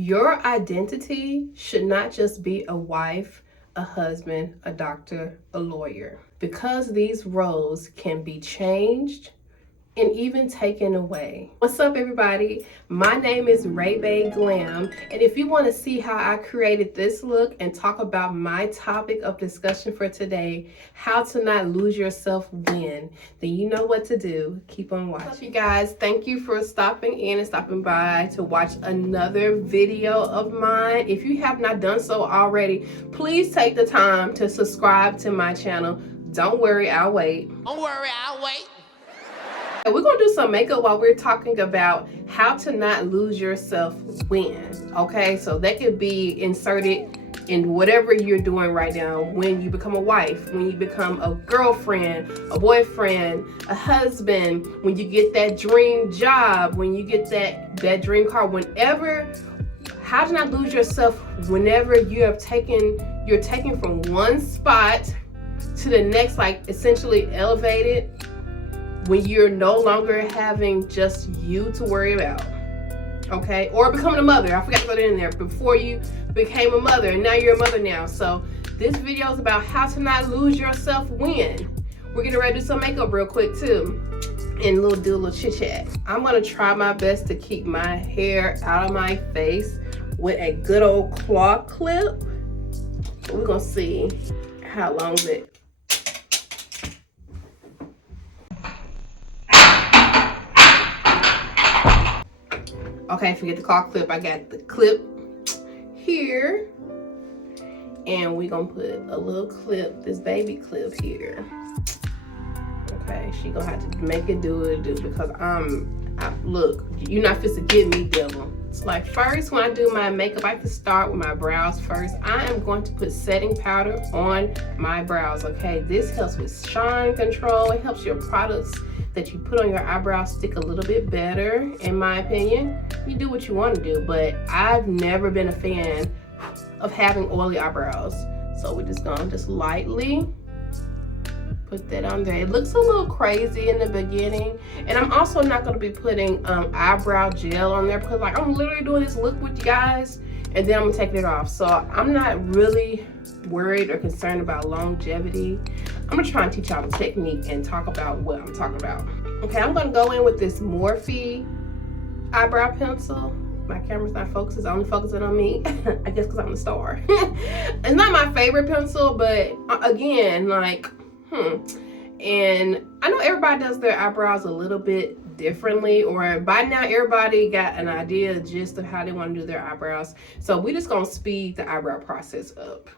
Your identity should not just be a wife, a husband, a doctor, a lawyer, because these roles can be changed and even taken away. What's up, everybody? My name is Ray Bay Glam, and if you want to see how I created this look and talk about my topic of discussion for today, how to not lose yourself when, then you know what to do. Keep on watching. What's up, you guys? Thank you for stopping in and stopping by to watch another video of mine. If you have not done so already, please take the time to subscribe to my channel. Don't worry, I'll wait. Don't worry, I'll wait. We're gonna do some makeup while we're talking about how to not lose yourself when, okay? So that could be inserted in whatever you're doing right now. When you become a wife, when you become a girlfriend, a boyfriend, a husband, when you get that dream job, when you get that dream car, whenever, how to not lose yourself whenever you're taking from one spot to the next, like essentially elevated, when you're no longer having just you to worry about, okay? Or becoming a mother. I forgot to put it in there. Before you became a mother, and now you're a mother now. So this video is about how to not lose yourself when. We're getting ready to do some makeup real quick too, and do a little chit chat. I'm gonna try my best to keep my hair out of my face with a good old claw clip. We're gonna see how long it. Okay, forget the claw clip. I got the clip here. And we're gonna put a little clip, this baby clip here. Okay, she gonna have to make it do what it do, because look, you're not fit to get me, devil. It's like, first, when I do my makeup, I have to start with my brows first. I am going to put setting powder on my brows, okay? This helps with shine control. It helps your products that you put on your eyebrows stick a little bit better, in my opinion. You do what you want to do, but I've never been a fan of having oily eyebrows. So we're just gonna lightly put that on there. It looks a little crazy in the beginning, and I'm also not going to be putting eyebrow gel on there, because like I'm literally doing this look with you guys and then I'm gonna take it off. So I'm not really worried or concerned about longevity. I'm gonna try and teach y'all the technique and talk about what I'm talking about. Okay, I'm gonna go in with this Morphe eyebrow pencil. My camera's not focused, it's only focusing on me. I guess because I'm the star. It's not my favorite pencil, but again, like, and I know everybody does their eyebrows a little bit differently, or by now everybody got an idea just of how they want to do their eyebrows. So we're just gonna speed the eyebrow process up.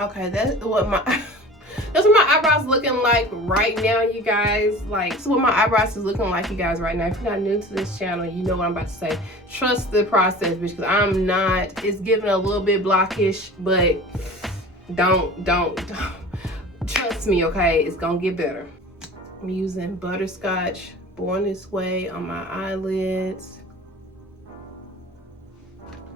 Okay, that's what my eyebrows looking like right now, you guys. Like, this is what my eyebrows is looking like, you guys, right now. If you're not new to this channel, you know what I'm about to say. Trust the process, bitch, because I'm not. It's giving a little bit blockish, but don't trust me, okay? It's gonna get better. I'm using Butterscotch Born This Way on my eyelids.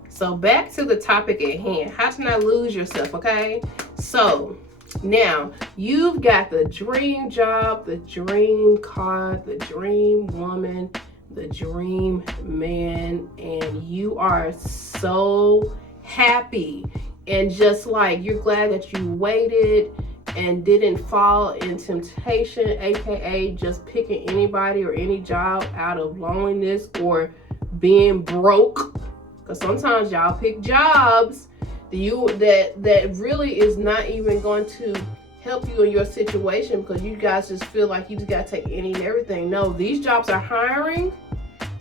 So back to the topic at hand, how to not lose yourself, okay? So now you've got the dream job, the dream car, the dream woman, the dream man, and you are so happy and just like you're glad that you waited and didn't fall in temptation, aka just picking anybody or any job out of loneliness or being broke. Because sometimes y'all pick jobs that really is not even going to help you in your situation, because you guys just feel like you just gotta take any and everything. No, these jobs are hiring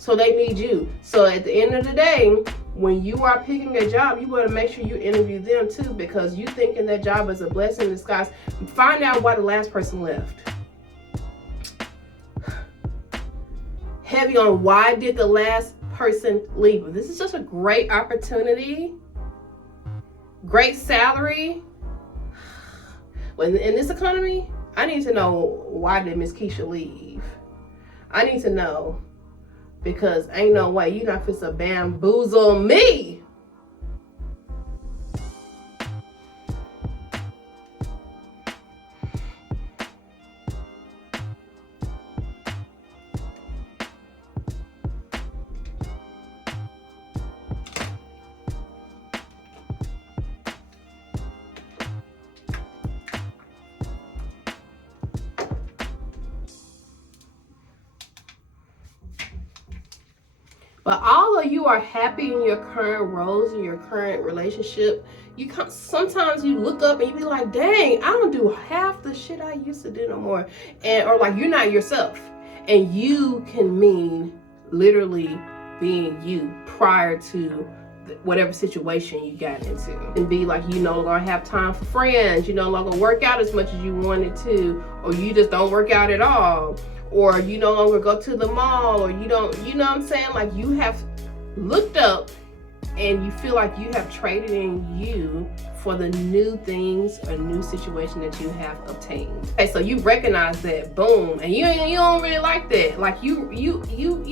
So they need you. So at the end of the day, when you are picking a job, you want to make sure you interview them too, because you thinking that job is a blessing in disguise. Find out why the last person left. Heavy on why did the last person leave. This is just a great opportunity, great salary. When in this economy, I need to know, why did Miss Keisha leave? I need to know, because ain't no way you not fit to bamboozle me. But all of you are happy in your current roles, in your current relationship. Sometimes you look up and you be like, dang, I don't do half the shit I used to do no more. Or like, you're not yourself. And you can mean literally being you prior to whatever situation you got into. And be like, you no longer have time for friends. You no longer work out as much as you wanted to. Or you just don't work out at all. Or you no longer go to the mall, or you don't, you know what I'm saying? Like, you have looked up and you feel like you have traded in you for the new things or new situation that you have obtained. Okay, so you recognize that, boom, and you don't really like that. Like, you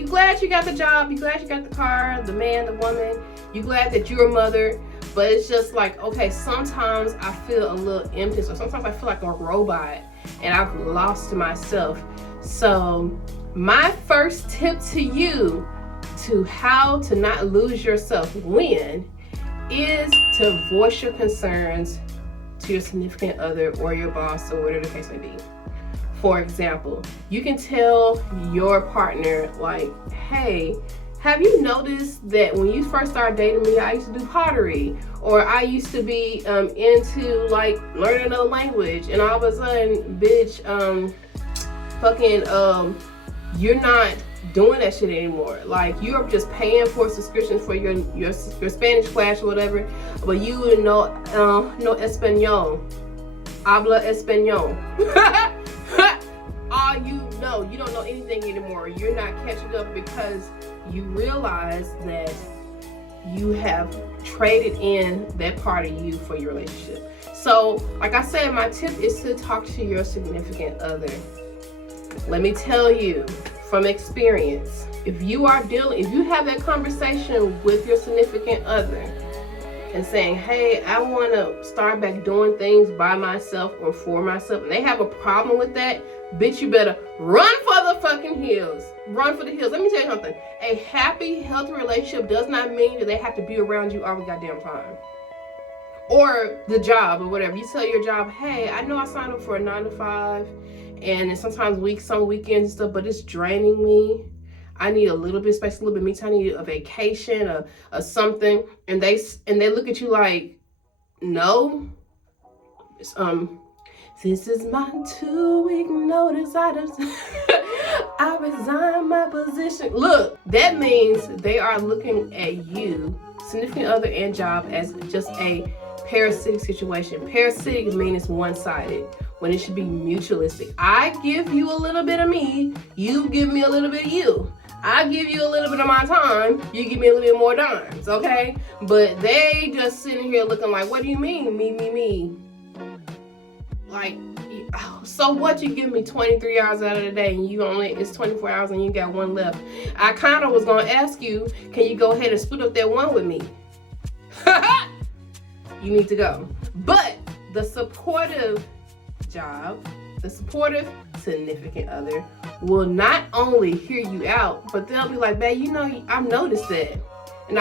glad you got the job, you glad you got the car, the man, the woman, you glad that you're a mother, but it's just like, okay, sometimes I feel a little empty, so sometimes I feel like a robot and I've lost myself. So my first tip to you to how to not lose yourself when is to voice your concerns to your significant other or your boss or whatever the case may be. For example, you can tell your partner, like, hey, have you noticed that when you first started dating me, I used to do pottery, or I used to be into like learning another language, and all of a sudden, bitch, you're not doing that shit anymore. Like, you're just paying for subscriptions for your Spanish class or whatever, but you know español, habla español. All you don't know anything anymore. You're not catching up because you realize that you have traded in that part of you for your relationship. So, like I said, my tip is to talk to your significant other. Let me tell you from experience, if you have that conversation with your significant other and saying, hey, I want to start back doing things by myself or for myself, and they have a problem with that, bitch, you better run for the fucking hills. Run for the hills. Let me tell you something. A happy, healthy relationship does not mean that they have to be around you all the goddamn time. Or the job or whatever. You tell your job, hey, I know I signed up for a 9 to 5, and sometimes some weekends and stuff, but it's draining me. I need a little bit of space, a little bit of me time. I need a vacation or something. And they look at you like, no. This is my 2-week notice. I resign my position. Look, that means they are looking at you, significant other and job, as just a parasitic situation. Parasitic means it's one-sided, when it should be mutualistic. I give you a little bit of me, you give me a little bit of you. I give you a little bit of my time, you give me a little bit more dimes, okay? But they just sitting here looking like, what do you mean, me? Like, so what, you give me 23 hours out of the day and it's 24 hours and you got one left. I kind of was going to ask you, can you go ahead and split up that one with me? You need to go. But the supportive job, the supportive significant other will not only hear you out, but they'll be like, babe, I've noticed that. And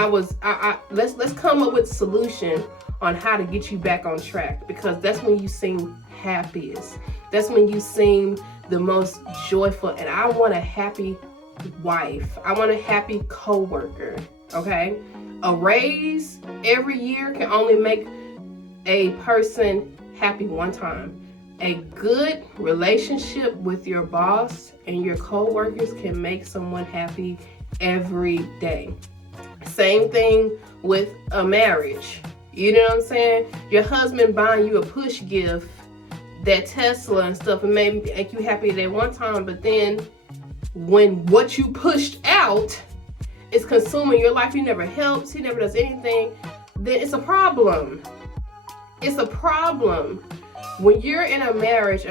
let's come up with a solution on how to get you back on track, because that's when you seem happiest. That's when you seem the most joyful. And I want a happy wife. I want a happy coworker. Okay? A raise every year can only make a person happy one time. A good relationship with your boss and your coworkers can make someone happy every day. Same thing with a marriage. You know what I'm saying? Your husband buying you a push gift, that Tesla and stuff, and maybe make you happy at one time, but then when what you pushed out is consuming your life, he never helps, he never does anything, then it's a problem. It's a problem. When you're in a marriage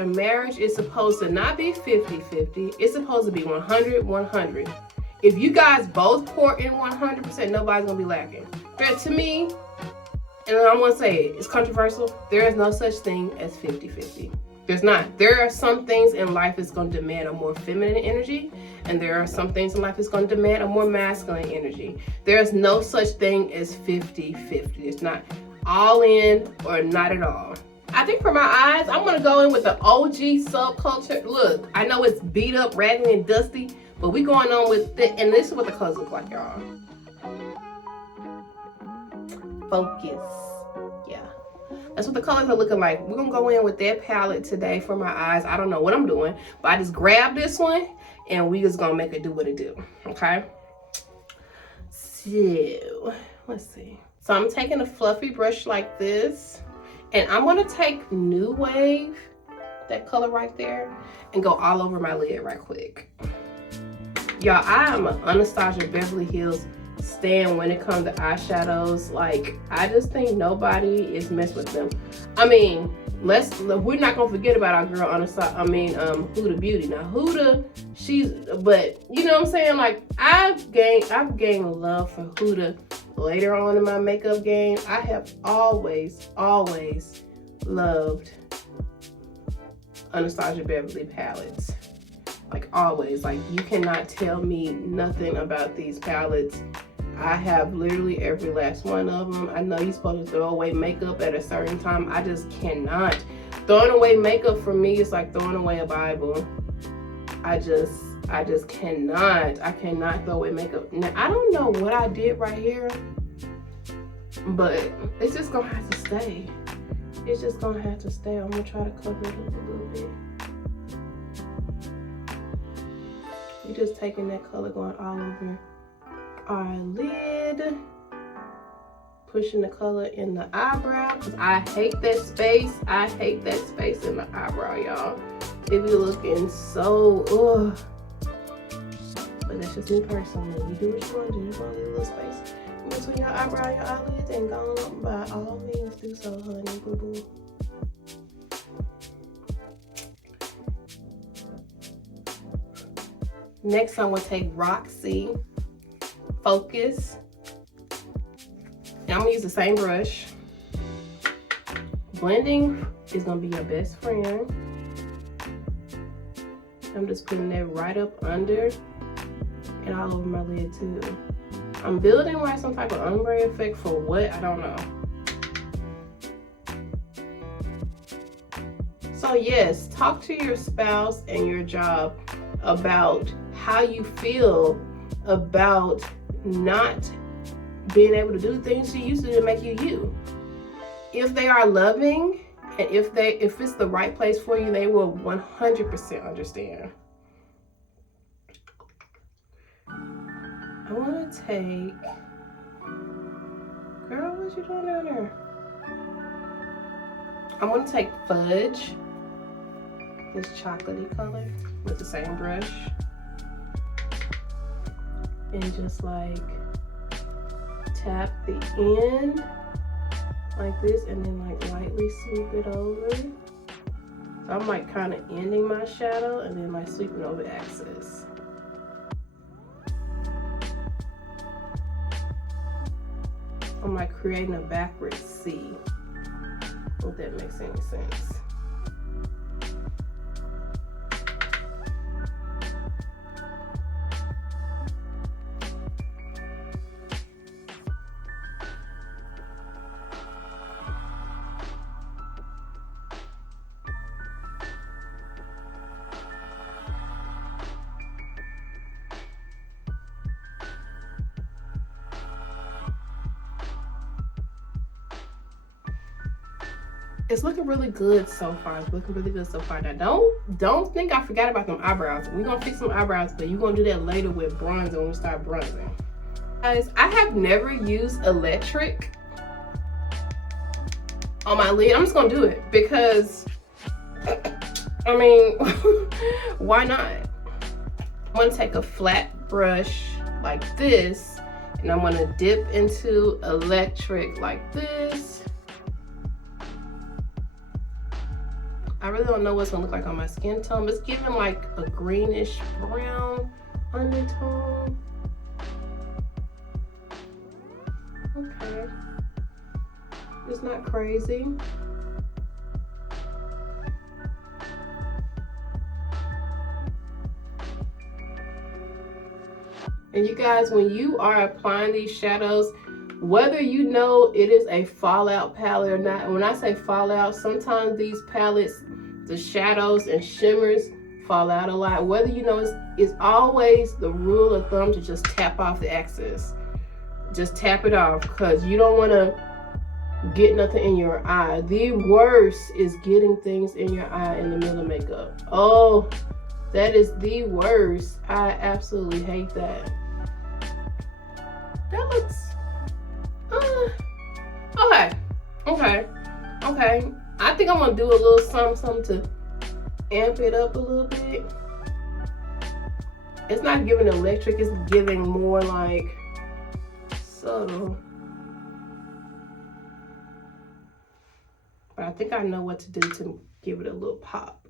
is supposed to not be 50-50. It's supposed to be 100-100. If you guys both pour in 100%, nobody's gonna be lacking. But to me, and I'm gonna say it, it's controversial, there is no such thing as 50-50. There's not. There are some things in life that's gonna demand a more feminine energy, and there are some things in life that's gonna demand a more masculine energy. There is no such thing as 50-50. It's not all in or not at all. I think for my eyes, I'm gonna go in with the OG subculture. Look, I know it's beat up, raggedy, and dusty, but we going on with it, and this is what the colors look like, y'all. Focus. Yeah. That's what the colors are looking like. We're gonna go in with that palette today for my eyes. I don't know what I'm doing, but I just grabbed this one, and we just gonna make it do what it do, okay? So, let's see. So I'm taking a fluffy brush like this, and I'm gonna take New Wave, that color right there, and go all over my lid right quick. Y'all, I am an Anastasia Beverly Hills stan when it comes to eyeshadows. Like, I just think nobody is messing with them. I mean, we're not gonna forget about our girl Anastasia, Huda Beauty. Now Huda, but you know what I'm saying? Like, I've gained love for Huda later on in my makeup game. I have always loved Anastasia Beverly palettes. Like, always. Like, you cannot tell me nothing about these palettes. I have literally every last one of them. I know you're supposed to throw away makeup at a certain time. I just cannot. Throwing away makeup for me is like throwing away a Bible. I just cannot. I cannot throw away makeup. Now, I don't know what I did right here, but it's just gonna have to stay. It's just gonna have to stay. I'm gonna try to cover it up a little bit. We're just taking that color, going all over our lid, pushing the color in the eyebrow, because I hate that space. I hate that space in the eyebrow, y'all. It be looking so, ugh. But that's just me personally. You do what you want to do. You want to leave a little space in between your eyebrow and your eyelids, and go on, by all means do so, honey, boo boo. Next, I'm going to take Roxy Focus. And I'm going to use the same brush. Blending is going to be your best friend. I'm just putting that right up under and all over my lid too. I'm building like some type of ombre effect for what? I don't know. So yes, talk to your spouse and your job about how you feel about not being able to do things you used to make you you. If they are loving and if it's the right place for you, they will 100% understand. I want to take, girl, what you doing down there? I'm going to take Fudge, this chocolatey color, with the same brush, and just like tap the end like this, and then like lightly sweep it over. So I'm like kind of ending my shadow and then like sweeping over excess. I'm like creating a backward C, if that makes any sense. It's looking really good so far. It's looking really good so far. Now, don't think I forgot about them eyebrows. We're gonna fix some eyebrows, but you're gonna do that later with bronzer when we start bronzing. Guys, I have never used electric on my lid. I'm just gonna do it because, I mean, why not? I'm gonna take a flat brush like this, and I'm gonna dip into electric like this. I really don't know what it's gonna look like on my skin tone. It's giving like a greenish brown undertone. Okay, it's not crazy. And you guys, when you are applying these shadows, whether you know it is a Fallout palette or not, when I say Fallout, sometimes these palettes, the shadows and shimmers fall out a lot. Whether you know it's always the rule of thumb to just tap off the excess. Just tap it off, because you don't want to get nothing in your eye. The worst is getting things in your eye in the middle of makeup. Oh, that is the worst. I absolutely hate that. That looks okay. I think I'm gonna do a little something to amp it up a little bit. It's not giving electric, it's giving more like subtle. But I think I know what to do to give it a little pop.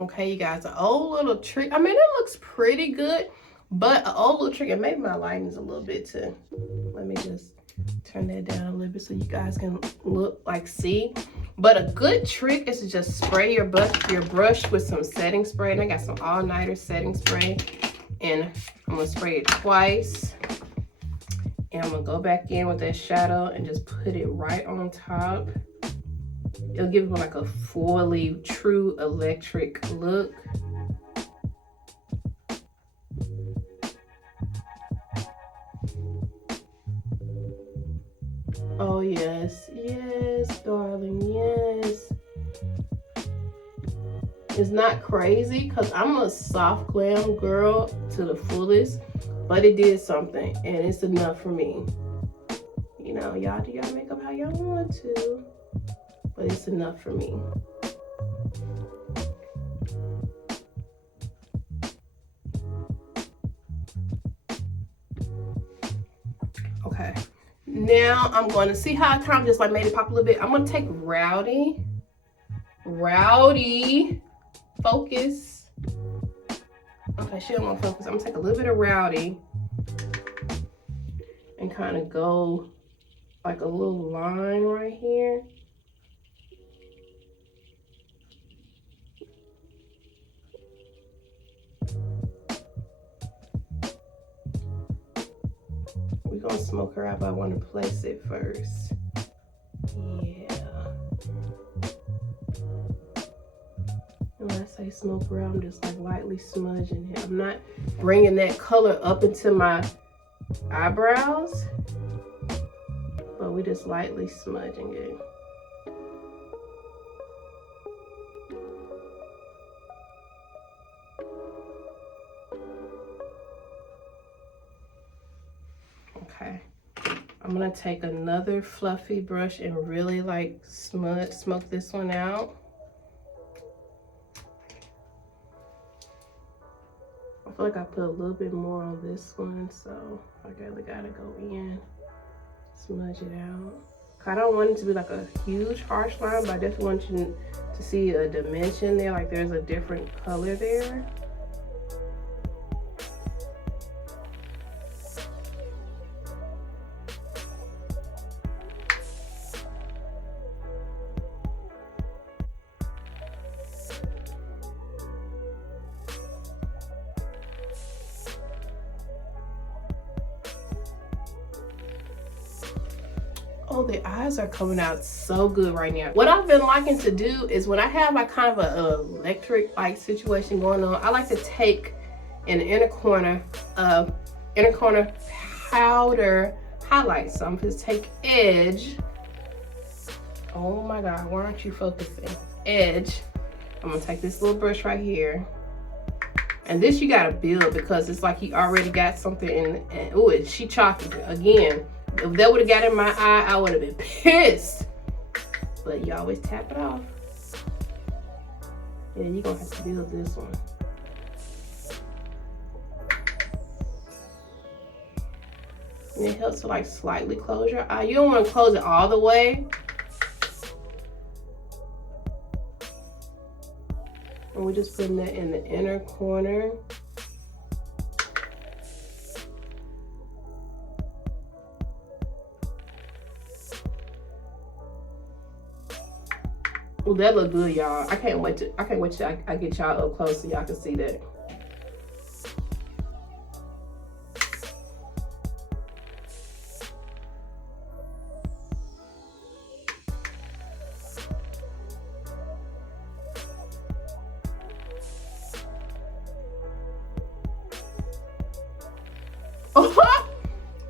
Okay, you guys, an old little trick. I mean, it looks pretty good, but an old little trick, and maybe my lighting's a little bit too. Let me just turn that down a little bit so you guys can see. But a good trick is to just spray your brush with some setting spray. And I got some all-nighter setting spray, and I'm gonna spray it twice. And I'm gonna go back in with that shadow and just put it right on top. It'll give it like a fully true electric look. Oh yes, yes, darling, yes. It's not crazy because I'm a soft glam girl to the fullest, but it did something and it's enough for me. You know, y'all do y'all makeup how y'all want to, but it's enough for me. Okay, now I'm going to see how I kind of just like made it pop a little bit. I'm going to take Rowdy, focus. Okay, she don't want to focus. I'm going to take a little bit of Rowdy and kind of go like a little line right here. We're gonna smoke her out, but I want to place it first. Yeah. And when I say smoke her out, I'm just like lightly smudging it. I'm not bringing that color up into my eyebrows, but we're just lightly smudging it. Okay, I'm gonna take another fluffy brush and really like smoke this one out. I feel like I put a little bit more on this one, so I really gotta go in, smudge it out. I don't want it to be like a huge harsh line, but I definitely want you to see a dimension there, like there's a different color there. Oh, the eyes are coming out so good right now. What I've been liking to do is when I have like kind of an electric like situation going on, I like to take in the inner corner powder highlight. So I'm just take edge. Oh my God, why aren't you focusing? Edge. I'm gonna take this little brush right here. And this you gotta build because it's like you already got something in, and oh, she chopped it again. If that would have got in my eye, I would have been pissed. But you always tap it off. And then you're gonna have to build this one. And it helps to like slightly close your eye. You don't want to close it all the way. And we're just putting that in the inner corner. Oh, that look good, y'all. I can't wait till I get y'all up close so y'all can see that.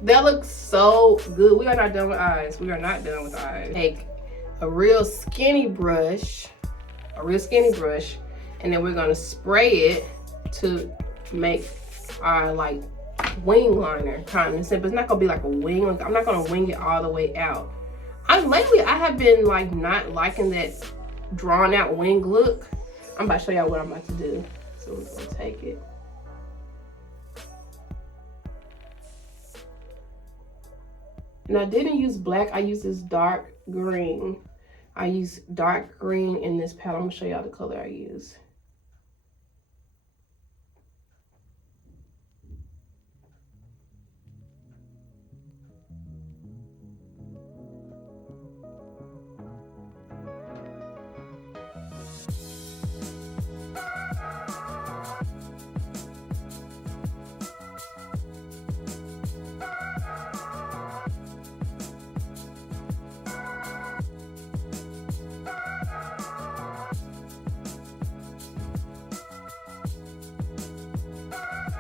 That looks so good. We are not done with eyes. We are not done with eyes. Take a real skinny brush, and then we're gonna spray it to make our like wing liner kind of simple. It's not gonna be like a wing. I'm not gonna wing it all the way out. Lately I have been like not liking that drawn out wing look. I'm about to show y'all what I'm about to do. So we're gonna take it. And I didn't use black, I used this dark green. I use dark green in this palette. I'm gonna show y'all the color I use.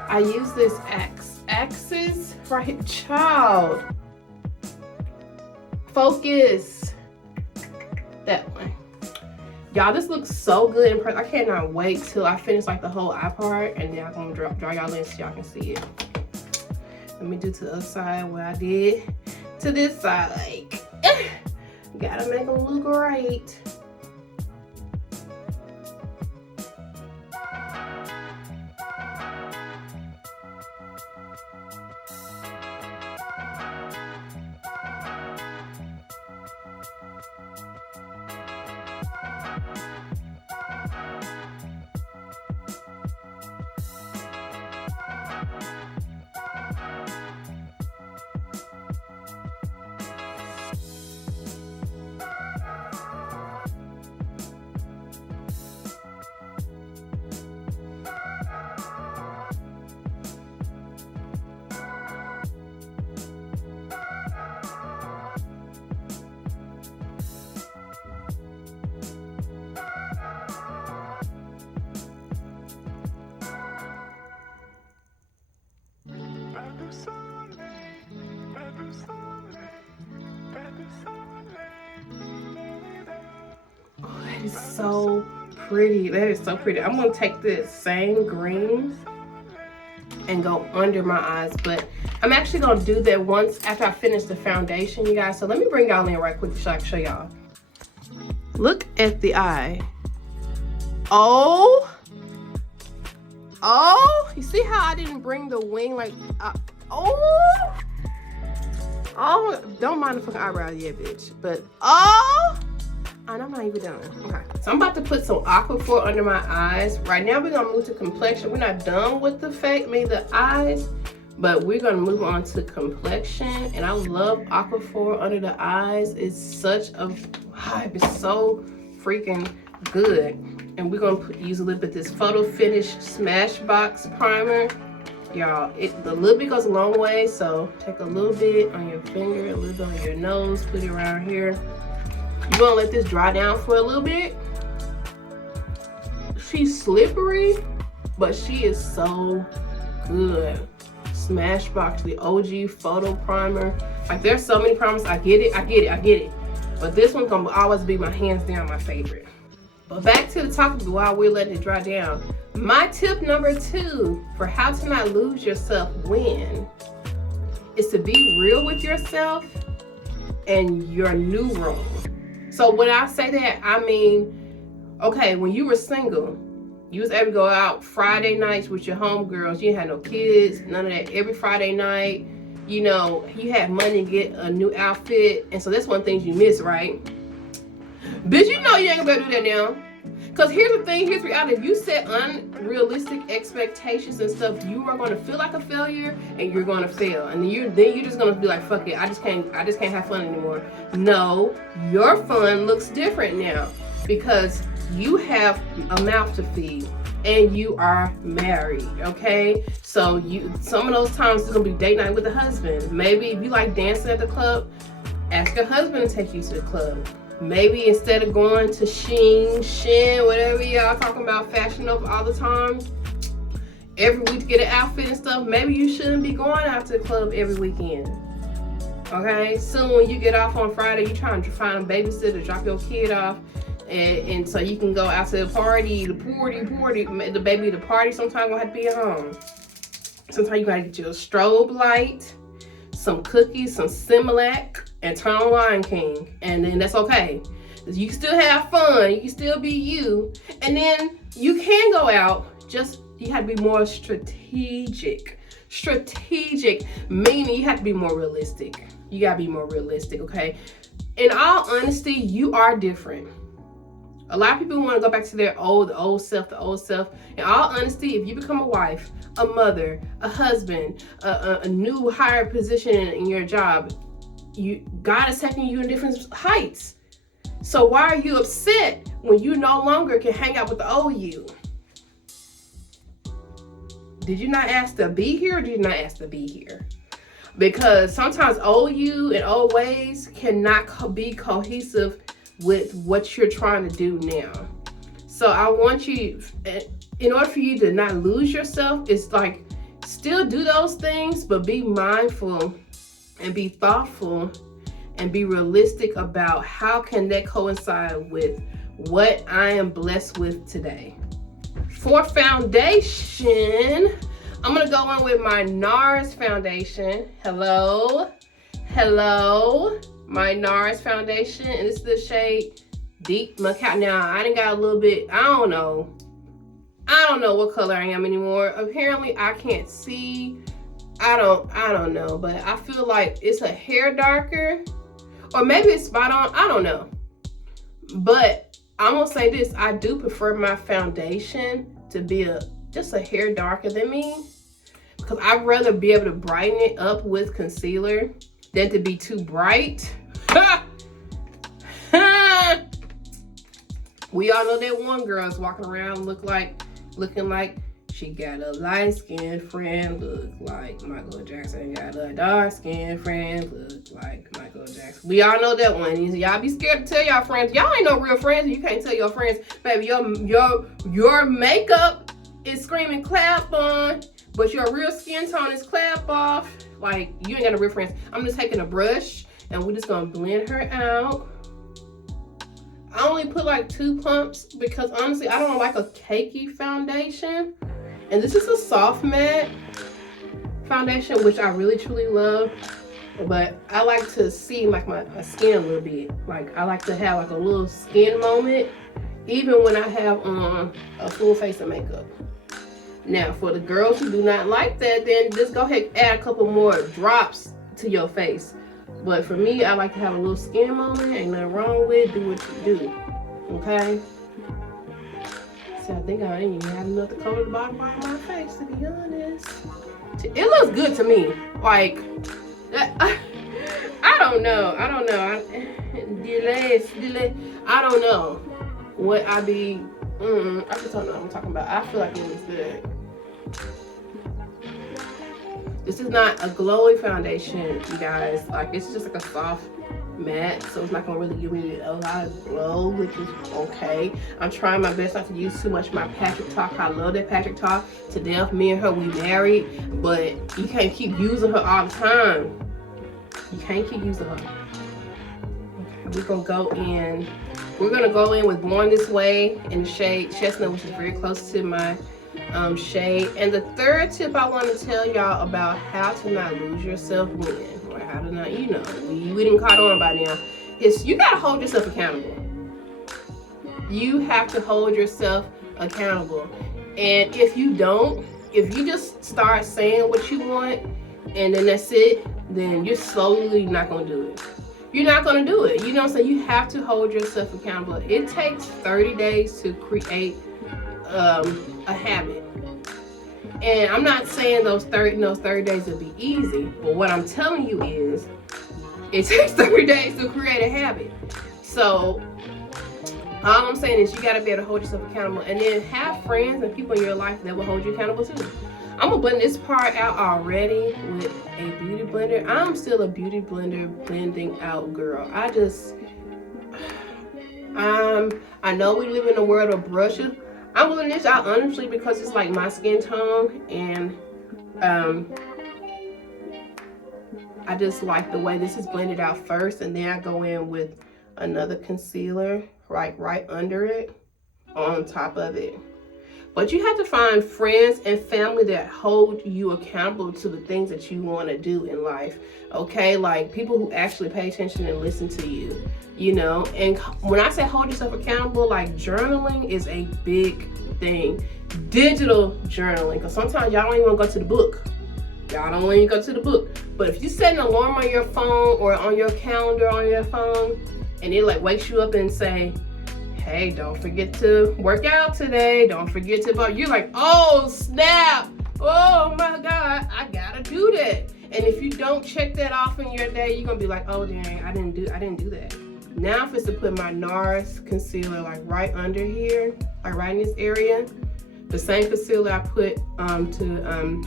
I use this axis right, child. Focus. That one. Y'all, this looks so good in person. I cannot wait till I finish like the whole eye part, and then I'm gonna draw y'all in so y'all can see it. Let me do to the other side what I did to this side. Like, gotta make them look great. Is so pretty. That is so pretty. I'm gonna take this same green and go under my eyes, but I'm actually gonna do that once after I finish the foundation, you guys. So let me bring y'all in right quick so I can show y'all. Look at the eye. Oh, you see how I didn't bring the wing like oh, don't mind the fucking eyebrows yet, bitch. But and I'm not even done. Okay, so I'm about to put some Aquaphor under my eyes. Right now we're gonna move to complexion. We're not done with the eyes, but we're gonna move on to complexion. And I love Aquaphor under the eyes. It's such a vibe. It's so freaking good. And we're gonna use a little bit of this Photo Finish Smashbox primer. Y'all, the little bit goes a long way, so take a little bit on your finger, a little bit on your nose, put it around here. You're gonna let this dry down for a little bit. She's slippery, but she is so good. Smashbox, the OG photo primer. Like, there's so many primers. I get it. But this one's gonna always be my hands down my favorite. But back to the topic while we're letting it dry down. My tip number 2 for how to not lose yourself when is to be real with yourself and your new role. So when I say that, I mean, okay, when you were single, you was able to go out Friday nights with your homegirls. You didn't have no kids, none of that. Every Friday night, you know, you had money to get a new outfit. And so that's one thing you miss, right? Bitch, you know you ain't gonna be able to do that now. Because here's the thing, here's the reality. If you set unrealistic expectations and stuff, you are going to feel like a failure and you're going to fail. And then you're just going to be like, fuck it, I just can't have fun anymore. No, your fun looks different now because you have a mouth to feed and you are married, okay? So some of those times it's going to be date night with the husband. Maybe if you like dancing at the club, ask your husband to take you to the club. Maybe instead of going to Shein, whatever y'all talking about, Fashion Nova all the time, every week to get an outfit and stuff, maybe you shouldn't be going out to the club every weekend. Okay? Soon when you get off on Friday, you're trying to find a babysitter to drop your kid off, and so you can go out to the party, the baby, the party sometimes gonna have to be at home. Sometimes you gotta get you a strobe light, some cookies, some Similac, and turn on Lion King, and then that's okay. You can still have fun, you can still be you, and then you can go out, just you have to be more strategic, meaning you have to be more realistic. You gotta be more realistic, okay? In all honesty, you are different. A lot of people want to go back to their old self. In all honesty, if you become a wife, a mother, a husband, a new higher position in your job, God is taking you in different heights. So why are you upset when you no longer can hang out with the old you? Did you not ask to be here or did you not ask to be here? Because sometimes old you and old ways cannot be cohesive with what you're trying to do now. So I want you, in order for you to not lose yourself, it's like still do those things, but be mindful and be thoughtful and be realistic about how can that coincide with what I am blessed with today. For foundation, I'm gonna go in with my NARS foundation. Hello, my NARS foundation, and this is the shade Deep Macao. Now I done got a little bit, I don't know what color I am anymore. Apparently I can't see. I don't know, but I feel like it's a hair darker, or maybe it's spot on. I don't know, but I'm gonna say this: I do prefer my foundation to be just a hair darker than me, because I'd rather be able to brighten it up with concealer than to be too bright. We all know that one girl's walking around looking like she got a light-skinned friend, look like Michael Jackson. Got a dark-skinned friend, look like Michael Jackson. We all know that one. Y'all be scared to tell y'all friends. Y'all ain't no real friends. You can't tell your friends, baby, your makeup is screaming clap on, but your real skin tone is clap off. Like, you ain't got no real friends. I'm just taking a brush, and we're just gonna blend her out. I only put like 2 pumps because honestly, I don't like a cakey foundation. And this is a soft matte foundation, which I really truly love. But I like to see like my skin a little bit. Like, I like to have like a little skin moment, even when I have on a full face of makeup. Now, for the girls who do not like that, then just go ahead and add a couple more drops to your face. But for me, I like to have a little skin moment. Ain't nothing wrong with it. Do what you do. Okay? So I think I ain't even have enough to cover the bottom part of my face, to be honest. It looks good to me. Like, I don't know. Delay. I don't know what I be. I just don't know what I'm talking about. I feel like it looks good. This is not a glowy foundation, you guys. Like, it's just like a soft matte, so it's not gonna really give me a lot of glow, which is okay. I'm trying my best not to use too much of my Patrick Talk. I love that Patrick Talk to death. Me and her, we married, but you can't keep using her all the time. You can't keep using her. Okay, we're gonna go in with Born This Way in the shade Chestnut, which is very close to my shade. And the third tip I want to tell y'all about how to not lose yourself when, or how to not, you know, we didn't caught on by now, is you gotta hold yourself accountable. You have to hold yourself accountable. And if you don't, if you just start saying what you want and then that's it, then you're slowly not gonna do it. You're not gonna do it. You know what I'm saying? You have to hold yourself accountable. It takes 30 days to create a habit. And I'm not saying those 30 days will be easy, but what I'm telling you is it takes 30 days to create a habit. So all I'm saying is you gotta be able to hold yourself accountable, and then have friends and people in your life that will hold you accountable too. I'm gonna blend this part out already with a beauty blender. I'm still a beauty blender blending out girl. I know we live in a world of brushes. I'm blending this out honestly because it's like my skin tone, and I just like the way this is blended out first, and then I go in with another concealer right under it, on top of it. But you have to find friends and family that hold you accountable to the things that you want to do in life, okay? Like people who actually pay attention and listen to you, you know? And when I say hold yourself accountable, like journaling is a big thing. Digital journaling, because sometimes y'all don't even want to go to the book. Y'all don't want to go to the book. But if you set an alarm on your phone or on your calendar on your phone, and it like wakes you up and say, hey, don't forget to work out today. Don't forget to, you're like, oh snap. Oh my God, I gotta do that. And if you don't check that off in your day, you're gonna be like, oh dang, I didn't do that. Now I'm supposed to put my NARS concealer like right under here, like right in this area. The same concealer I put to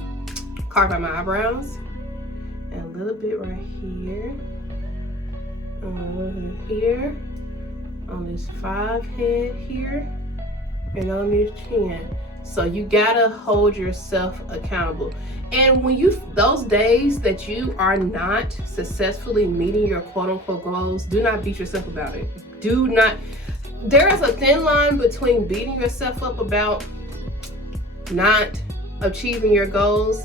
carve out my eyebrows. And a little bit right here. Here. On this 5 head here, and on this chin. So you gotta hold yourself accountable. And when those days that you are not successfully meeting your quote unquote goals, do not beat yourself about it. Do not. There is a thin line between beating yourself up about not achieving your goals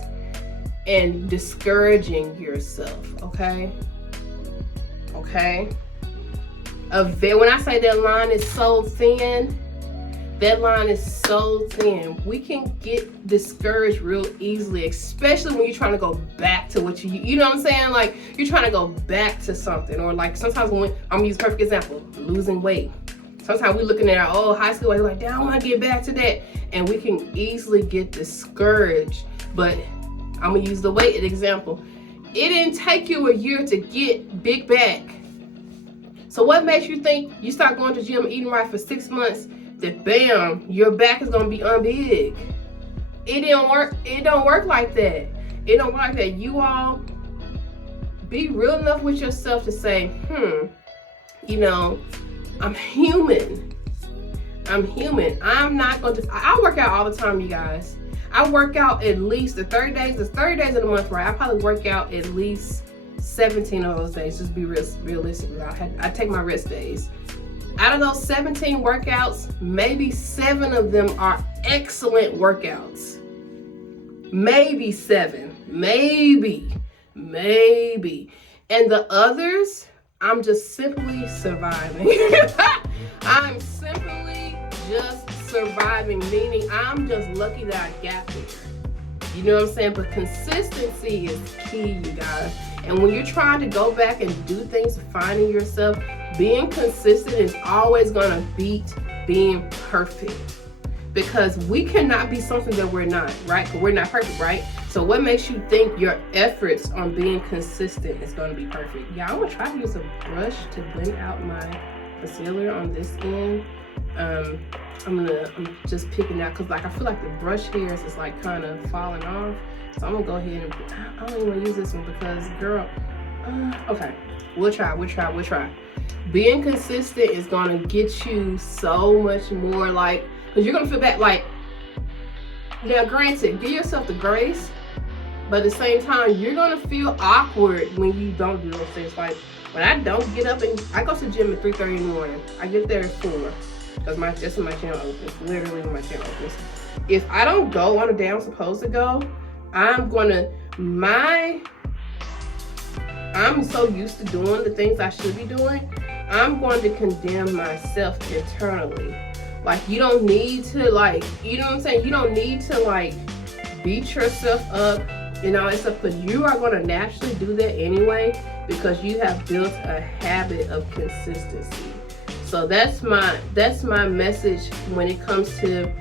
and discouraging yourself, okay? Okay? When I say that line is so thin, that line is so thin. We can get discouraged real easily, especially when you're trying to go back to what you know what I'm saying? Like you're trying to go back to something, or like sometimes when I'm gonna use a perfect example, losing weight. Sometimes we're looking at our old high school weight, like, damn, I want to get back to that, and we can easily get discouraged. But I'm gonna use the weight example. It didn't take you a year to get big back. So what makes you think you start going to the gym, eating right for 6 months, that bam, your back is gonna be unbig? It didn't work. It don't work like that. It don't work like that. You all be real enough with yourself to say, you know, I'm human. I'm human. I'm not going to, I work out all the time, you guys. I work out at least the 30 days of the month, right? I probably work out at least 17 of those days, just be realistic. I take my rest days. Out of those 17 workouts, maybe 7 of them are excellent workouts. Maybe 7, maybe. And the others, I'm just simply surviving. I'm simply just surviving, meaning I'm just lucky that I got there. You know what I'm saying? But consistency is key, you guys. And when you're trying to go back and do things, finding yourself, being consistent is always gonna beat being perfect. Because we cannot be something that we're not, right? We're not perfect, right? So what makes you think your efforts on being consistent is gonna be perfect? Yeah, I'm gonna try to use a brush to blend out my concealer on this end. I'm just picking out, cause like I feel like the brush hairs is like kind of falling off. So I'm gonna go ahead and, I don't even wanna use this one because girl, Okay, we'll try. Being consistent is gonna get you so much more, like, because you're gonna feel bad. Like, now granted, give yourself the grace, but at the same time, you're gonna feel awkward when you don't do those things. Like, when I don't get up, and I go to the gym at 3:30 in the morning. I get there at 4, because that's when my channel opens. Literally when my channel opens. If I don't go on the day I'm supposed to go, I'm so used to doing the things I should be doing, I'm going to condemn myself internally. Like, you don't need to, like, you know what I'm saying? You don't need to, like, beat yourself up and all that stuff, because you are going to naturally do that anyway, because you have built a habit of consistency. So that's my message when it comes to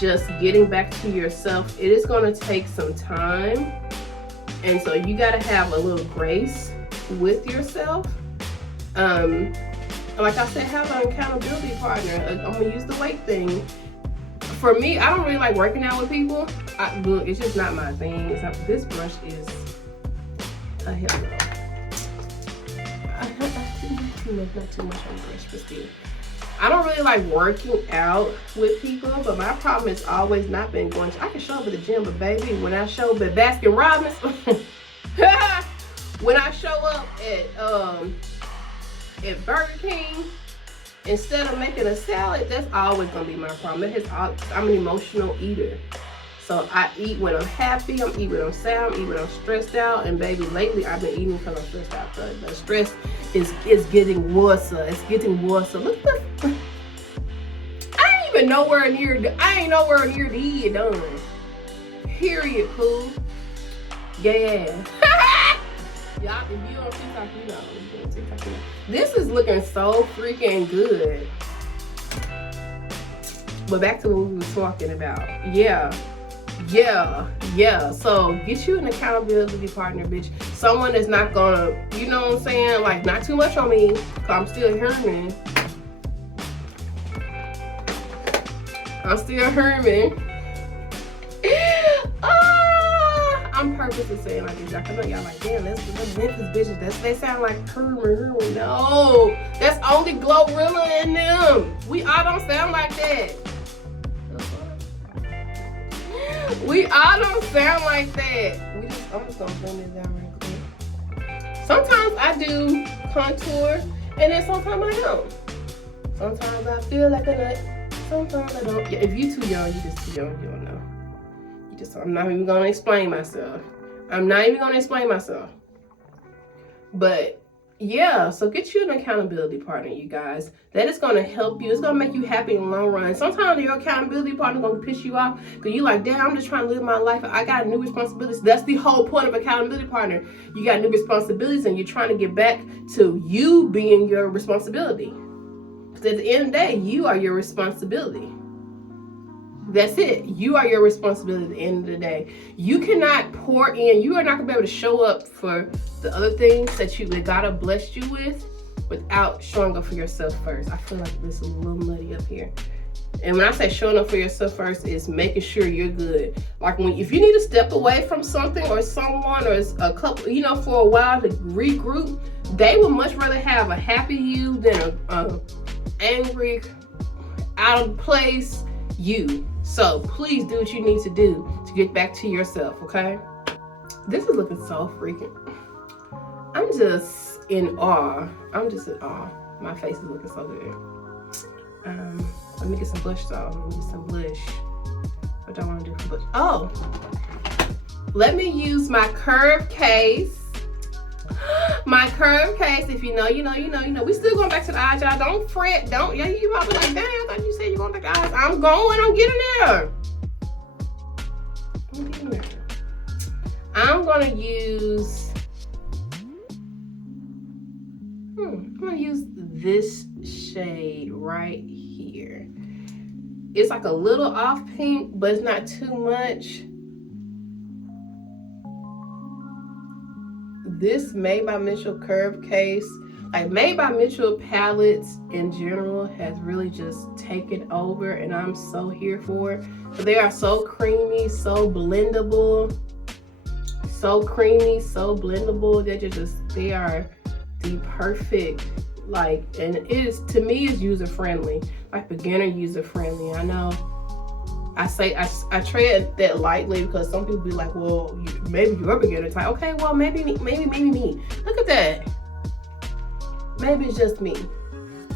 just getting back to yourself. It is going to take some time, and so you got to have a little grace with yourself. Like I said, have an accountability partner. I'm gonna use the weight thing. For me, I don't really like working out with people. Look, it's just not my thing. It's not, this brush is a hell no. Not too much on the brush, but still. I don't really like working out with people, but my problem has always not been going to, I can show up at the gym, but baby, when I show up at Baskin Robbins, when I show up at Burger King, instead of making a salad, that's always gonna be my problem. I'm an emotional eater. So I eat when I'm happy, I'm eat when I'm sad, I'm eat when I'm stressed out, and baby, lately I've been eating because I'm stressed out. The stress is getting worse. It's getting worse. Look at the, I ain't nowhere near the end done. Period, poo. Yeah. Y'all, if you on TikTok, you know. This is looking so freaking good. But back to what we were talking about. Yeah. So get you an accountability partner, bitch. Someone that's not gonna, you know what I'm saying? Like, not too much on me, because I'm still Herman. I'm purposely saying like this. I know y'all like, damn, that's the Memphis bitches. They sound like Herman. No, that's only Glorilla and them. We all don't sound like that. We all don't sound like that. I'm just gonna bring this down real quick. Sometimes I do contour, and then sometimes I don't. Sometimes I feel like a nut. Sometimes I don't. Yeah, if you too young, you just too young. You don't know. I'm not even gonna explain myself. But yeah, so get you an accountability partner, you guys. That is gonna help you. It's gonna make you happy in the long run. Sometimes your accountability partner gonna piss you off because you like, damn, I'm just trying to live my life. I got new responsibilities. That's the whole point of accountability partner. You got new responsibilities and you're trying to get back to you being your responsibility. Because at the end of the day, you are your responsibility. That's it. You are your responsibility at the end of the day. You cannot pour in. You are not going to be able to show up for the other things that God have blessed you with without showing up for yourself first. I feel like this is a little muddy up here. And when I say showing up for yourself first, is making sure you're good. Like, if you need to step away from something or someone or a couple, for a while to regroup, they would much rather have a happy you than a angry, out of place you. So please do what you need to do to get back to yourself, okay? This is looking so freaking, I'm just in awe. My face is looking so good. Let me get some blush though. What do I want to do for blush? Oh, let me use my curved case. My curved case. If you know, you know. We still going back to the eyes, y'all. Don't fret. You probably like, damn, I thought you said you're going back to the eyes. I'm getting there. I'm gonna use this shade right here. It's like a little off pink, but it's not too much. This Made by Mitchell curved case, like Made by Mitchell palettes in general, has really just taken over, and I'm so here for it. They are so creamy, so blendable, so creamy, so blendable. They are the perfect, like, and it is, to me, is user friendly, like beginner user friendly. I know I tread that lightly because some people be like, well, maybe you're a beginner type. Okay, well, maybe me. Look at that. Maybe it's just me.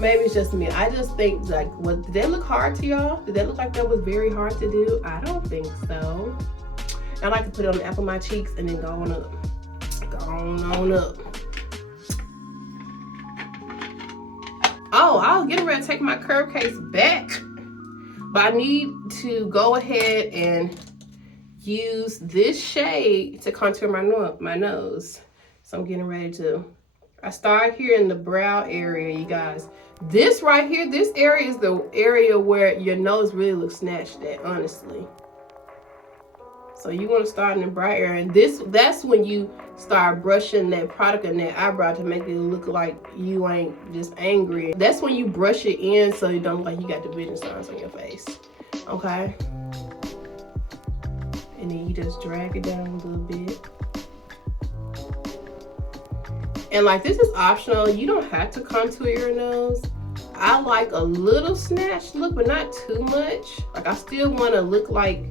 Maybe it's just me. I just think, like, did that look hard to y'all? Did that look like that was very hard to do? I don't think so. I like to put it on the apple of my cheeks and then go on up. Go on up. Oh, I was getting ready to take my curve case back, but I need to go ahead and use this shade to contour my nose. So I'm getting ready to. I start here in the brow area, you guys. This right here, this area is the area where your nose really looks snatched at, honestly. So you want to start in the brow area, and that's when you start brushing that product in that eyebrow to make it look like you ain't just angry. That's when you brush it in so you don't look like you got the business signs on your face. Okay? And then you just drag it down a little bit. And like, this is optional. You don't have to contour your nose. I like a little snatched look, but not too much. Like, I still want to look like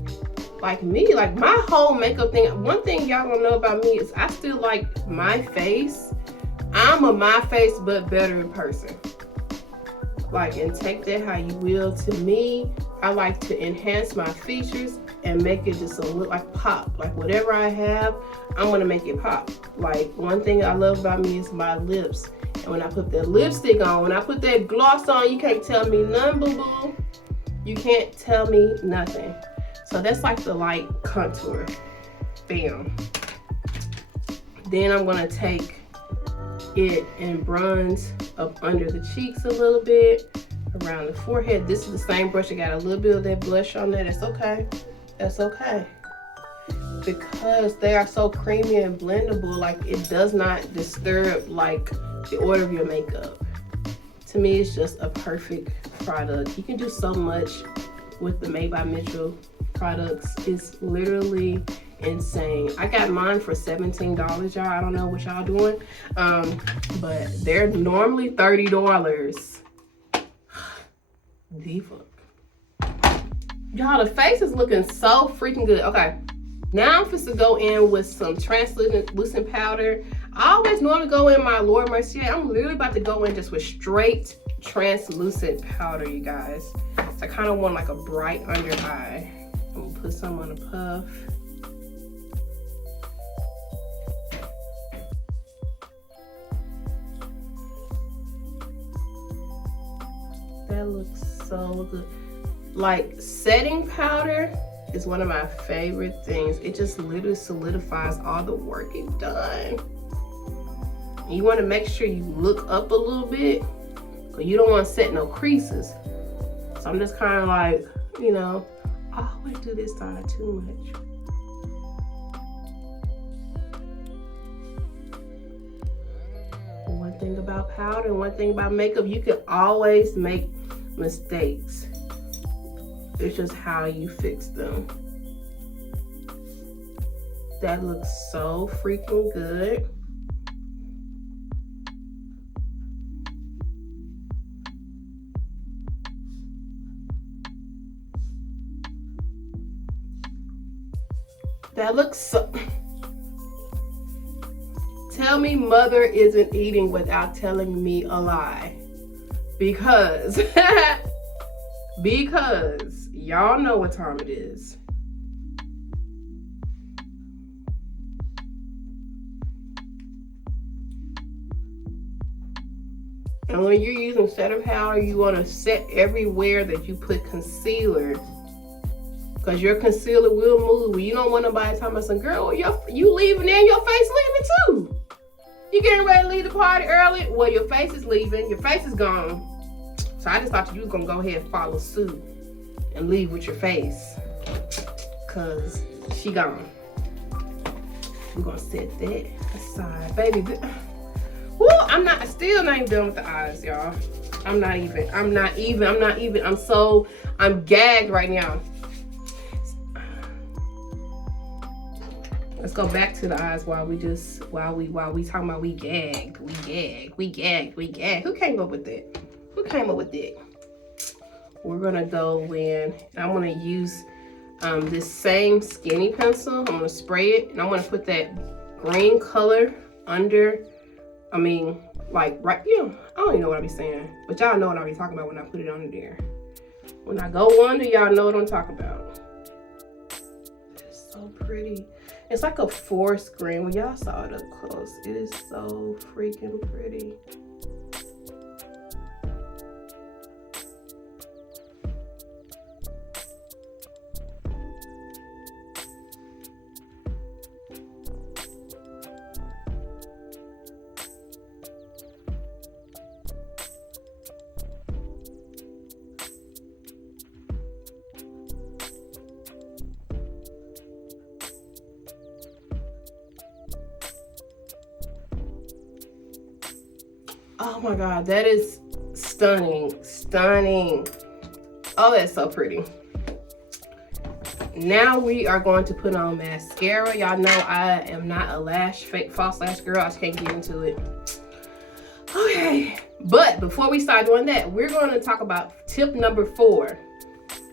me. Like, my whole makeup thing, one thing y'all don't know about me is I still like my face. I'm a my face, but better in person. Like, and take that how you will. To me, I like to enhance my features and make it just look like pop. Like, whatever I have, I'm gonna make it pop. Like, one thing I love about me is my lips. And when I put that lipstick on, when I put that gloss on, you can't tell me nothing, boo-boo. You can't tell me nothing. So that's like the light contour. Bam. Then I'm gonna take it and bronze up under the cheeks a little bit, around the forehead. This is the same brush. I got a little bit of that blush on there. That's okay. That's okay. Because they are so creamy and blendable, like, it does not disturb like the order of your makeup. To me, it's just a perfect product. You can do so much with the Made by Mitchell products. It's literally insane. I got mine for $17, y'all. I don't know what y'all doing, but they're normally $30. The fuck, y'all, the face is looking so freaking good. Okay, now I'm supposed to go in with some translucent powder. I always normally go in my Laura Mercier. I'm literally about to go in just with straight translucent powder, you guys. So I kind of want like a bright under eye. I'm gonna put some on a puff. That looks so good. Like, setting powder is one of my favorite things. It just literally solidifies all the work you've done. You want to make sure you look up a little bit, because you don't want to set no creases. So I'm just kind of like, you know, I always do this side too much. One thing about powder, one thing about makeup, you can always make mistakes. It's just how you fix them. That looks so freaking good. That looks so... Tell me mother isn't eating without telling me a lie. Because... because y'all know what time it is. And when you're using setter powder, you want to set everywhere that you put concealer, because your concealer will move. You don't want nobody talking about some, girl, you leaving and your face leaving too. You getting ready to leave the party early? Well, your face is leaving. Your face is gone. So I just thought you was going to go ahead and follow suit and leave with your face, because she gone. We're going to set that aside. Baby, well, I'm still not even done with the eyes, y'all. I'm gagged right now. Let's go back to the eyes while we talking about we gagged. Who came up with that? Who came up with that? We're gonna go in, I'm gonna use this same skinny pencil. I'm gonna spray it, and I'm gonna put that green color under, like right, I don't even know what I be saying, but y'all know what I be talking about when I put it under there. When I go under, y'all know what I'm talking about. It's so pretty. It's like a forest green. When y'all saw it up close, it is so freaking pretty. Oh my God, that is stunning. Oh, that's so pretty. Now we are going to put on mascara. Y'all know I am not a fake false lash girl. I just can't get into it. Okay, but before we start doing that, we're going to talk about tip number 4.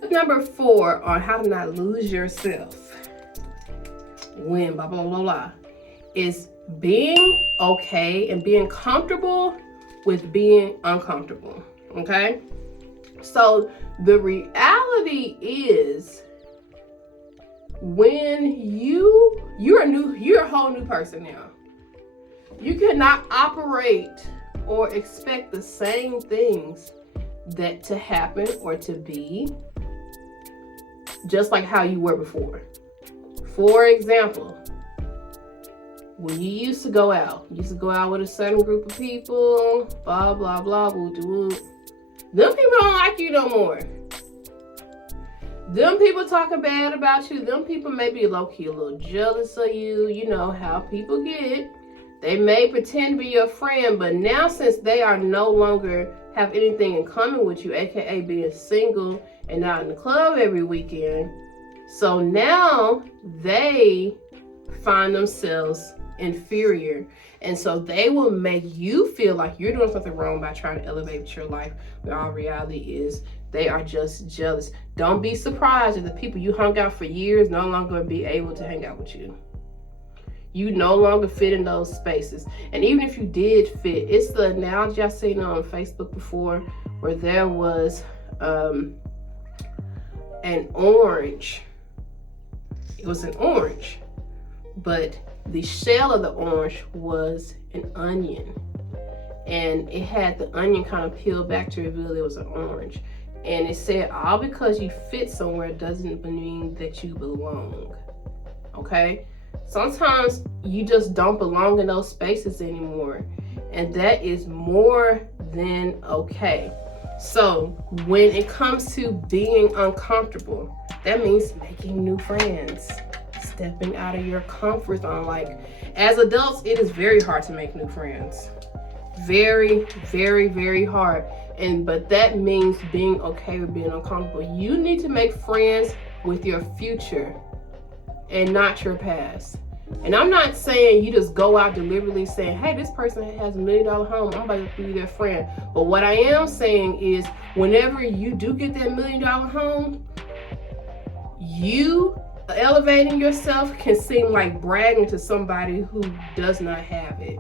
Tip number 4 on how to not lose yourself when blah, blah, blah, blah, is being okay and being comfortable with being uncomfortable, okay? So the reality is, when you're a whole new person now. You cannot operate or expect the same things that to happen or to be just like how you were before. For example, when you used to go out with a certain group of people, blah, blah, blah, woo. Them people don't like you no more. Them people talking bad about you. Them people may be low-key a little jealous of you. You know how people get. They may pretend to be your friend, but now since they are no longer have anything in common with you, aka being single and not in the club every weekend, so now they find themselves inferior, and so they will make you feel like you're doing something wrong by trying to elevate your life, but our reality is they are just jealous. Don't be surprised if the people you hung out for years no longer be able to hang out with you. You no longer fit in those spaces. And even if you did fit, it's the analogy I seen on Facebook before where there was an orange. It was an orange, but the shell of the orange was an onion, and it had the onion kind of peeled back to reveal it was an orange. And it said, all because you fit somewhere doesn't mean that you belong. Okay? Sometimes you just don't belong in those spaces anymore, and that is more than okay. So when it comes to being uncomfortable, that means making new friends. Stepping out of your comfort zone. Like, as adults, it is very hard to make new friends. Very, very, very hard. But that means being okay with being uncomfortable. You need to make friends with your future and not your past. And I'm not saying you just go out deliberately saying, hey, this person has $1 million home, I'm about to be their friend. But what I am saying is, whenever you do get that $1 million home, you elevating yourself can seem like bragging to somebody who does not have it.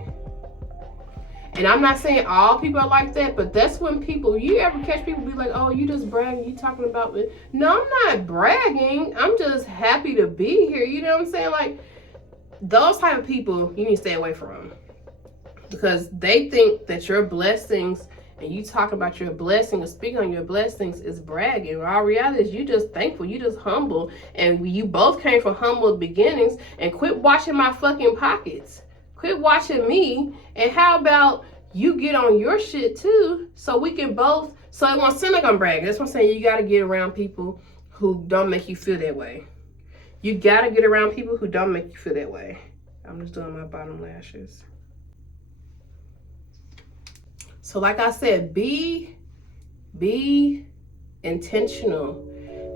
And I'm not saying all people are like that, but that's when people, you ever catch people be like, oh, you just bragging, you talking about it. No, I'm not bragging. I'm just happy to be here. You know what I'm saying? Like, those type of people, you need to stay away from, because they think that your blessings and you talk about your blessing or speak on your blessings is bragging. Our reality is you just thankful, you just humble, and you both came from humble beginnings. And quit watching my fucking pockets. Quit watching me. And how about you get on your shit too, so we can both, so it won't seem like I'm bragging. That's what I'm saying. You got to get around people who don't make you feel that way. You got to get around people who don't make you feel that way. I'm just doing my bottom lashes. So like I said, be intentional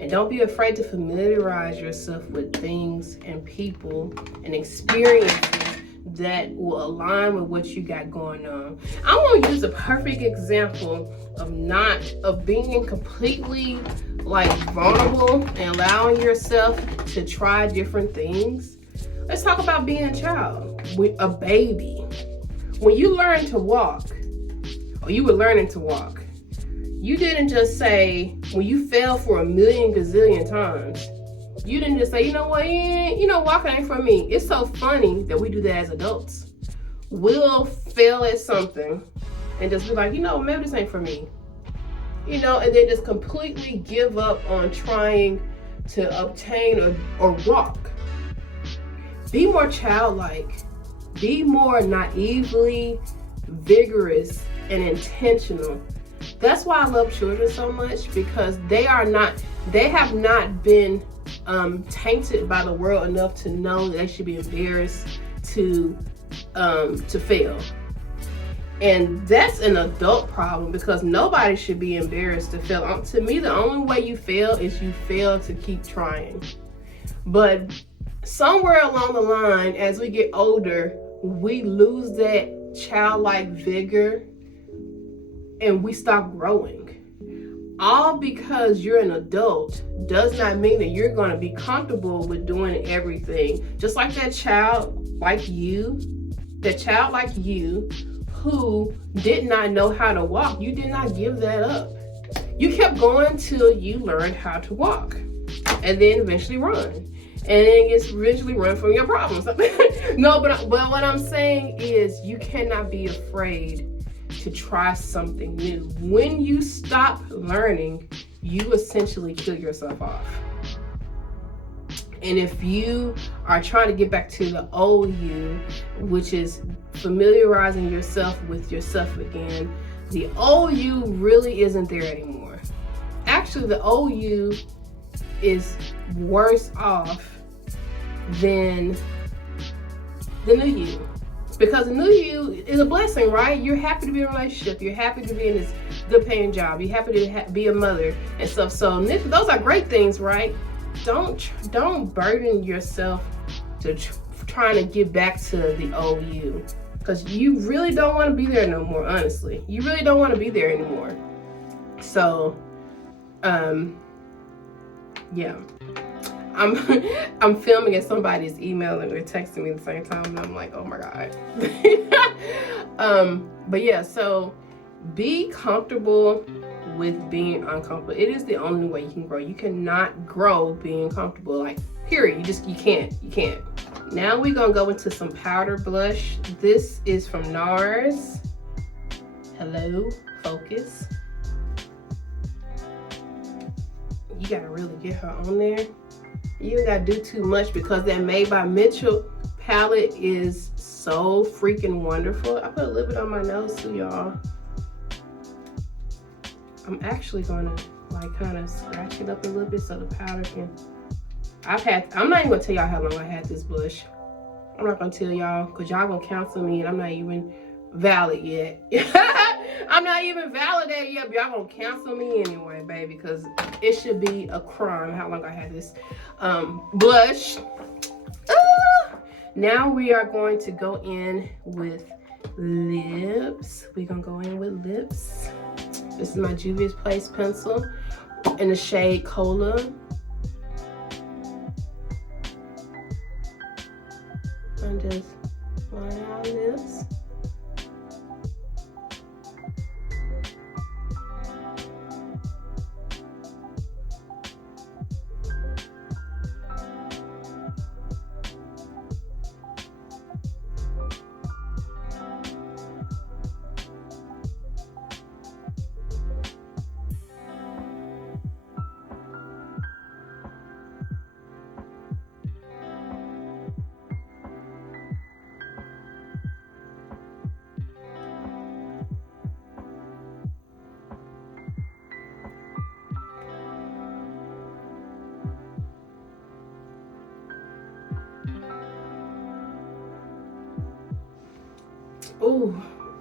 And don't be afraid to familiarize yourself with things and people and experiences that will align with what you got going on. I want to use a perfect example of being completely like vulnerable and allowing yourself to try different things. Let's talk about being a child, with a baby. When you learn to walk, or you were learning to walk, you didn't just say, when you fell for a million gazillion times, you didn't just say, you know what, walking ain't for me. It's so funny that we do that as adults. We'll fail at something and just be like, maybe this ain't for me. And then just completely give up on trying to obtain or walk. Be more childlike. Be more naively vigorous and intentional. That's why I love children so much, because they have not been tainted by the world enough to know that they should be embarrassed to fail. And that's an adult problem, because nobody should be embarrassed to fail. To me, the only way you fail is you fail to keep trying. But somewhere along the line, as we get older, we lose that childlike vigor and we stop growing. All because you're an adult does not mean that you're going to be comfortable with doing everything. Just like that child like you who did not know how to walk, you did not give that up. You kept going till you learned how to walk, and then eventually run. And then eventually run from your problems. No, but what I'm saying is, you cannot be afraid to try something new. When you stop learning, you essentially kill yourself off. And if you are trying to get back to the old you, which is familiarizing yourself with yourself again, the old you really isn't there anymore. Actually, the old you is worse off than the new you. Because the new you is a blessing, right? You're happy to be in a relationship. You're happy to be in this good paying job. You're happy to be a mother and stuff. So those are great things, right? Don't burden yourself to trying to get back to the old you. Because you really don't want to be there no more, honestly. You really don't want to be there anymore. So, yeah. I'm filming and somebody's emailing or texting me at the same time, and I'm like, oh my God. But yeah, so be comfortable with being uncomfortable. It is the only way you can grow. You cannot grow being comfortable, like, period. You can't. Now we're gonna go into some powder blush. This is from NARS. Hello, focus. You gotta really get her on there. You gotta do too much, because that Made by Mitchell palette is so freaking wonderful. I put a little bit on my nose too, y'all. I'm actually gonna like kind of scratch it up a little bit so the powder can. I'm not even gonna tell y'all how long I had this blush. I'm not gonna tell y'all, because y'all gonna cancel me and I'm not even valid yet. I'm not even validated yet, but y'all gonna cancel me anyway, baby, because it should be a crime how long I had this blush. Now we are going to go in with lips. We're gonna go in with lips. This is my Juvia's Place pencil in the shade Cola. And just line our lips.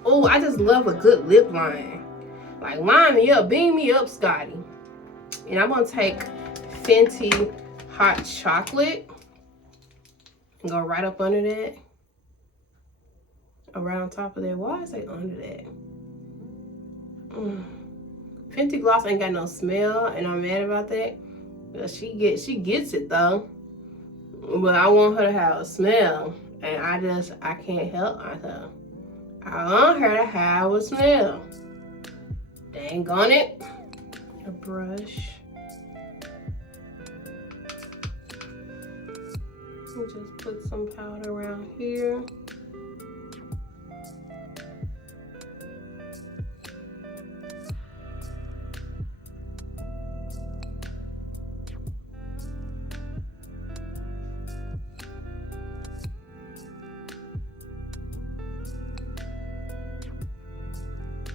Oh, I just love a good lip line. Like, line me up, beam me up, Scotty. And I'm gonna take Fenty Hot Chocolate and go right up under that. Or right on top of that. Why is it under that? Fenty gloss ain't got no smell, and I'm mad about that. But she gets it though. But I want her to have a smell, and I can't help myself. I want her to have a smell. Dang on it. A brush. And just put some powder around here.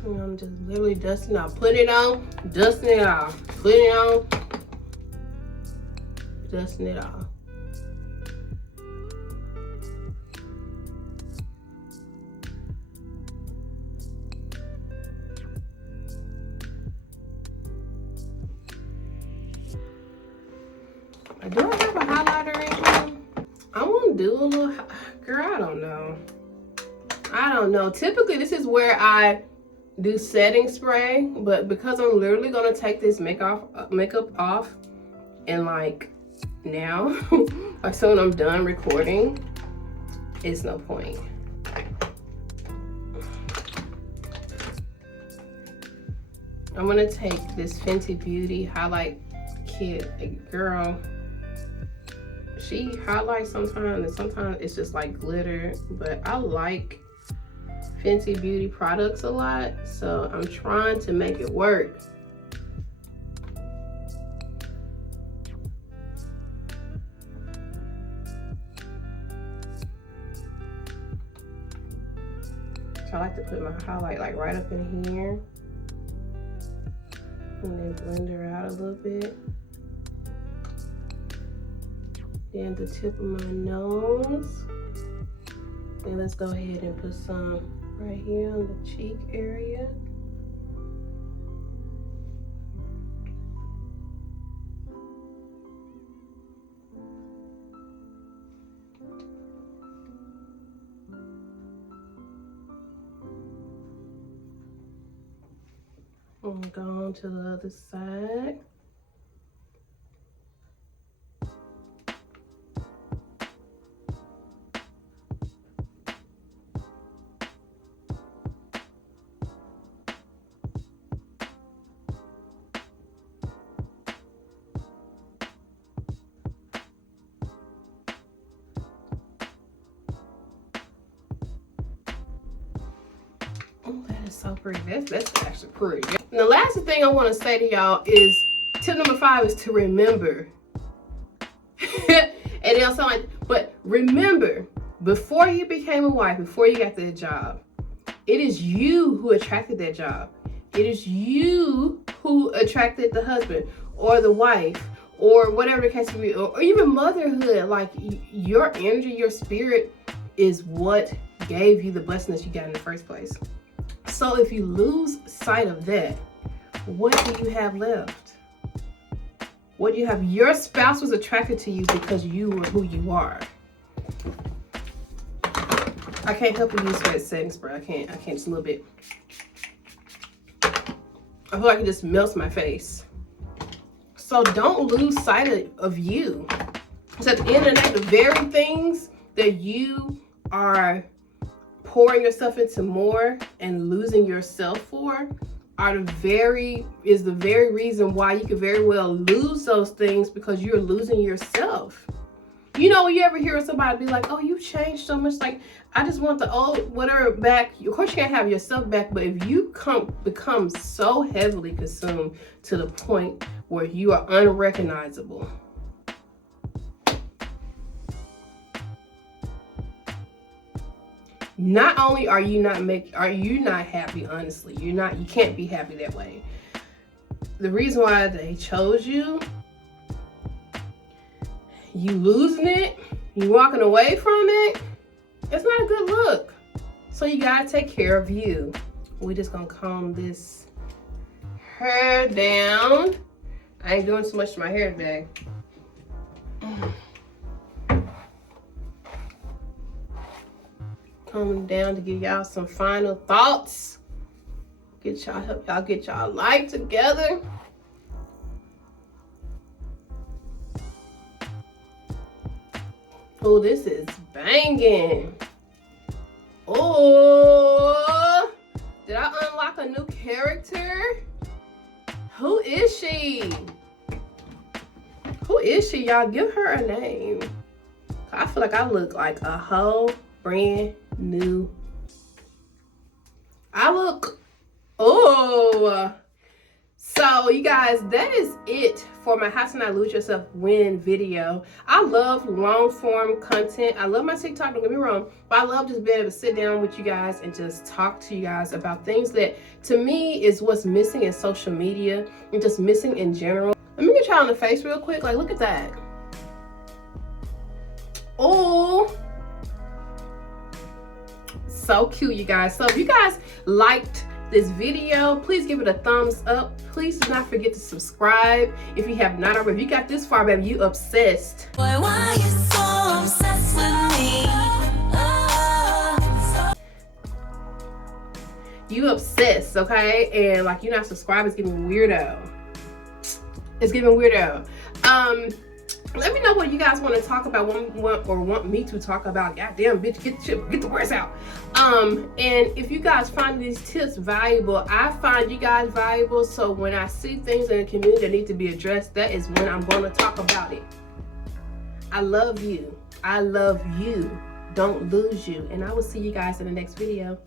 And I'm just literally dusting out. Put it on, dusting it off. Put it on, dusting it off. Do I have a highlighter in here? I want to do a little, girl, I don't know. I don't know. Typically, this is where I do setting spray, but because I'm literally going to take this makeup off and like now, like soon I'm done recording, it's no point. I'm going to take this Fenty Beauty highlight kit. Girl, she highlights sometimes and sometimes it's just like glitter, but I like Fenty Beauty products a lot, so I'm trying to make it work. So I like to put my highlight like right up in here and then blend her out a little bit. Then the tip of my nose. And let's go ahead and put some right here on the cheek area. And go on to the other side. Oh, that is so pretty. That's actually pretty. And the last thing I want to say to y'all is tip number 5 is to remember. And they'll sound like, but remember, before you became a wife, before you got that job, it is you who attracted that job. It is you who attracted the husband or the wife or whatever the case may be, or even motherhood. Like your energy, your spirit is what gave you the blessing that you got in the first place. So if you lose sight of that, what do you have left? What do you have? Your spouse was attracted to you because you were who you are. I can't help but use that setting spray. I can't just a little bit. I feel like it just melts my face. So don't lose sight of you. So at the end of the day, the very things that you are pouring yourself into more and losing yourself for is the very reason why you could very well lose those things, because you're losing yourself. You know, when you ever hear somebody be like, oh, you changed so much, like, I just want the old whatever back. Of course you can't have yourself back, but if you become so heavily consumed to the point where you are unrecognizable, not only are you not happy, honestly, you can't be happy that way. The reason why they chose you, you losing it, you walking away from it, it's not a good look. So you gotta take care of you. We're just gonna comb this hair down. I ain't doing too much to my hair today. Coming down to give y'all some final thoughts. Help y'all get y'all life together. Oh, this is banging. Oh, did I unlock a new character? Who is she? Who is she, y'all? Give her a name. I feel like I look like a whole brand new. Oh. So you guys, that is it for my How to Not Lose Yourself Win video. I love long form content. I love my TikTok, don't get me wrong, but I love just being able to sit down with you guys and just talk to you guys about things that to me is what's missing in social media and just missing in general. Let me get y'all on the face real quick. Like, look at that. Oh, so cute, you guys. So if you guys liked this video, please give it a thumbs up. Please do not forget to subscribe if you have not already. If you got this far, baby, you obsessed. Boy, why you so obsessed with me? You obsessed, okay? And like, you're not subscribed, it's giving weirdo. It's giving weirdo. Let me know what you guys want to talk about, want me to talk about. Goddamn, bitch, get the words out. And if you guys find these tips valuable, I find you guys valuable. So when I see things in the community that need to be addressed, that is when I'm going to talk about it. I love you. I love you. Don't lose you. And I will see you guys in the next video.